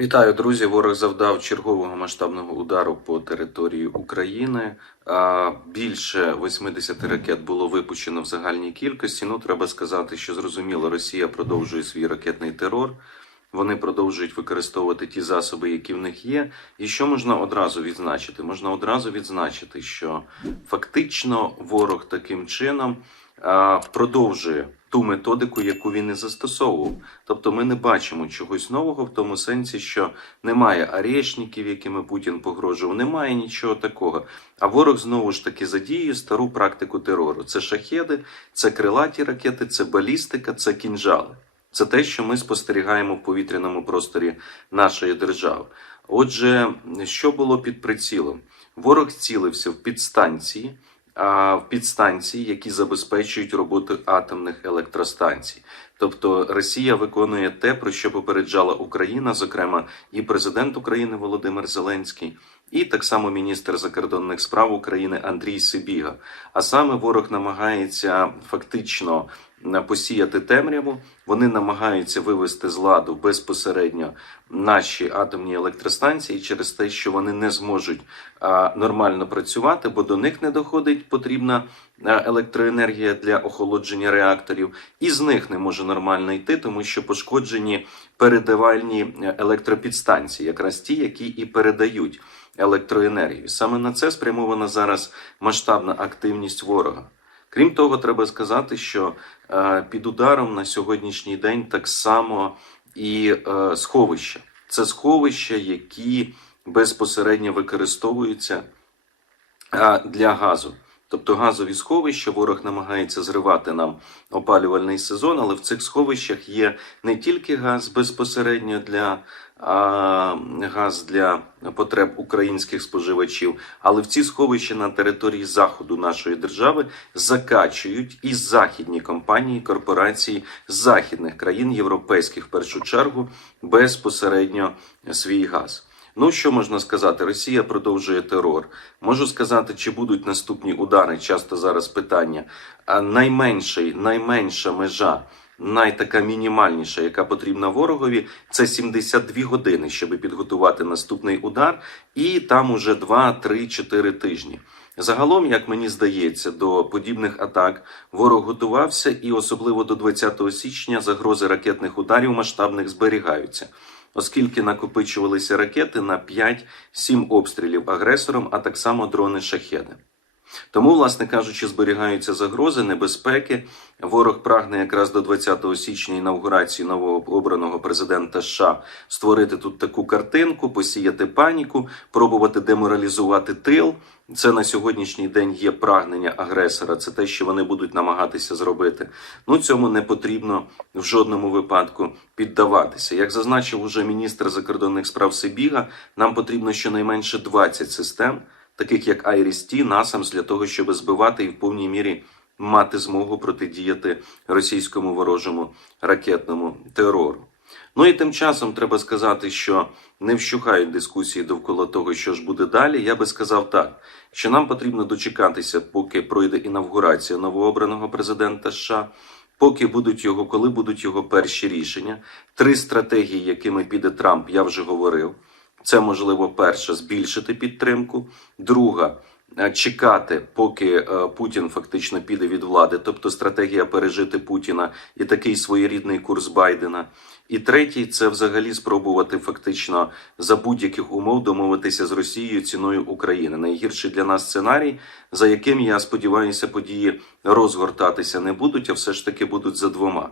Вітаю, друзі. Ворог завдав чергового масштабного удару по території України. Більше 80 ракет було випущено в загальній кількості. Ну, треба сказати, що зрозуміло, Росія продовжує свій ракетний терор. Вони продовжують використовувати ті засоби, які в них є. І що можна одразу відзначити? Можна одразу відзначити, що фактично ворог таким чином продовжує ту методику, яку він і застосовував. Тобто ми не бачимо чогось нового в тому сенсі, що немає арешників, якими Путін погрожував, немає нічого такого. А ворог знову ж таки задіює стару практику терору. Це шахеди, це крилаті ракети, це балістика, це кінжали. Це те, що ми спостерігаємо в повітряному просторі нашої держави. Отже, що було під прицілом? Ворог цілився в підстанції, в підстанції, які забезпечують роботу атомних електростанцій. Тобто Росія виконує те, про що попереджала Україна, зокрема і президент України Володимир Зеленський, і так само міністр закордонних справ України Андрій Сибіга. А саме ворог намагається фактично посіяти темряву. Вони намагаються вивести з ладу безпосередньо наші атомні електростанції через те, що вони не зможуть нормально працювати, бо до них не доходить потрібна е, електроенергія для охолодження реакторів, і з них не може нормально йти, тому що пошкоджені передавальні е, електропідстанції, якраз ті, які і передають електроенергію. Саме на це спрямована зараз масштабна активність ворога. Крім того, треба сказати, що е, під ударом на сьогоднішній день так само і е, сховища. Це сховища, які безпосередньо використовуються е, для газу. Тобто газові сховища ворог намагається зривати нам опалювальний сезон, але в цих сховищах є не тільки газ безпосередньо для а, газ для потреб українських споживачів, але в ці сховища на території заходу нашої держави закачують і західні компанії, корпорації західних країн європейських в першу чергу безпосередньо свій газ. Ну, що можна сказати? Росія продовжує терор. Можу сказати, чи будуть наступні удари. Часто зараз питання. А найменший, найменша межа, найтака мінімальніша, яка потрібна ворогові, це 72 години, щоб підготувати наступний удар, і там уже 2, 3, 4 тижні. Загалом, як мені здається, до подібних атак ворог готувався, і особливо до 20 січня загрози ракетних ударів масштабних зберігаються оскільки накопичувалися ракети на 5-7 обстрілів агресором, а так само дрони шахеди. Тому, власне кажучи, зберігаються загрози, небезпеки. Ворог прагне якраз до 20 січня інавгурації нового обраного президента США створити тут таку картинку, посіяти паніку, пробувати деморалізувати тил. Це на сьогоднішній день є прагнення агресора. Це те, що вони будуть намагатися зробити. Ну цьому не потрібно в жодному випадку піддаватися. Як зазначив уже міністр закордонних справ Сибіга, нам потрібно щонайменше 20 систем таких як IRIS-T, NASAMS, для того, щоб збивати і в повній мірі мати змогу протидіяти російському ворожому ракетному терору. Ну і тим часом треба сказати, що не вщухають дискусії довкола того, що ж буде далі. Я би сказав так, що нам потрібно дочекатися, поки пройде інавгурація новообраного президента США. Поки будуть його, коли будуть його перші рішення, три стратегії, якими піде Трамп, я вже говорив. Це можливо перше збільшити підтримку. Друга е, чекати, поки е, Путін фактично піде від влади, тобто стратегія пережити Путіна і такий своєрідний курс Байдена. І третій це взагалі спробувати фактично за будь-яких умов домовитися з Росією ціною України. Найгірший для нас сценарій, за яким я сподіваюся, події розгортатися не будуть, а все ж таки будуть за двома.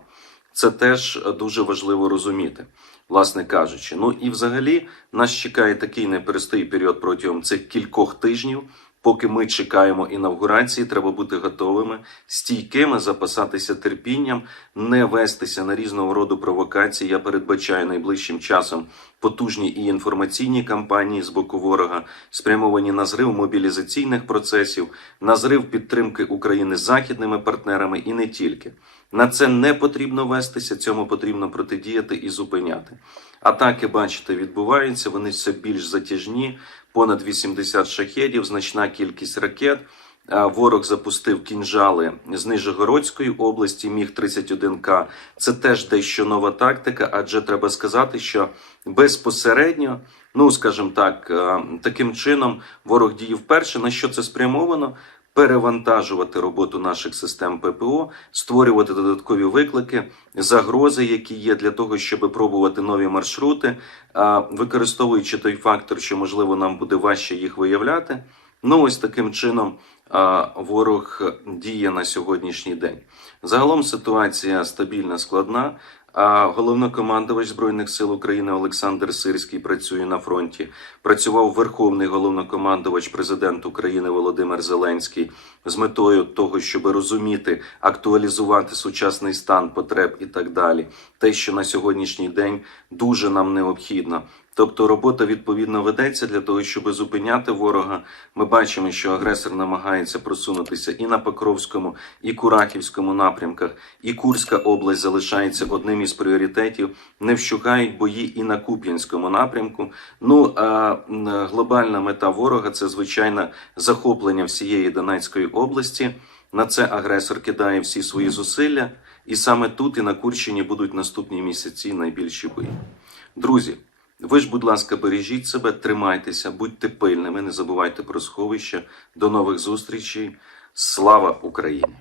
Це теж дуже важливо розуміти, власне кажучи. Ну і взагалі нас чекає такий неперестий період протягом цих кількох тижнів. Поки ми чекаємо інавгурації, треба бути готовими, стійкими, запасатися терпінням, не вестися на різного роду провокації. Я передбачаю найближчим часом потужні і інформаційні кампанії з боку ворога, спрямовані на зрив мобілізаційних процесів, на зрив підтримки України з західними партнерами і не тільки. На це не потрібно вестися, цьому потрібно протидіяти і зупиняти. Атаки, бачите, відбуваються, вони все більш затяжні, понад 80 шахедів, значна кількість ракет. ворог запустив кінжали з Нижегородської області, міг 31К. Це теж дещо нова тактика, адже треба сказати, що безпосередньо, ну скажімо так, е, таким чином ворог діє вперше. На що це спрямовано? Перевантажувати роботу наших систем ППО, створювати додаткові виклики, загрози, які є для того, щоб пробувати нові маршрути, використовуючи той фактор, що можливо нам буде важче їх виявляти. Ну ось таким чином ворог діє на сьогоднішній день. Загалом ситуація стабільна, складна. Головнокомандувач збройних сил України Олександр Сирський працює на фронті. Працював верховний головнокомандувач президент України Володимир Зеленський з метою того, щоб розуміти, актуалізувати сучасний стан потреб і так далі. Те, що на сьогоднішній день дуже нам необхідно. Тобто робота відповідно ведеться для того, щоб зупиняти ворога. Ми бачимо, що агресор намагається просунутися і на Покровському, і Курахівському напрямках, і Курська область залишається одним із пріоритетів. Не вщухають бої і на Куп'янському напрямку. Ну а глобальна мета ворога це звичайно захоплення всієї Донецької області. На це агресор кидає всі свої зусилля, і саме тут і на Курщині будуть наступні місяці найбільші бої. Друзі. Ви ж, будь ласка, бережіть себе, тримайтеся, будьте пильними, не забувайте про сховище. До нових зустрічей. Слава Україні!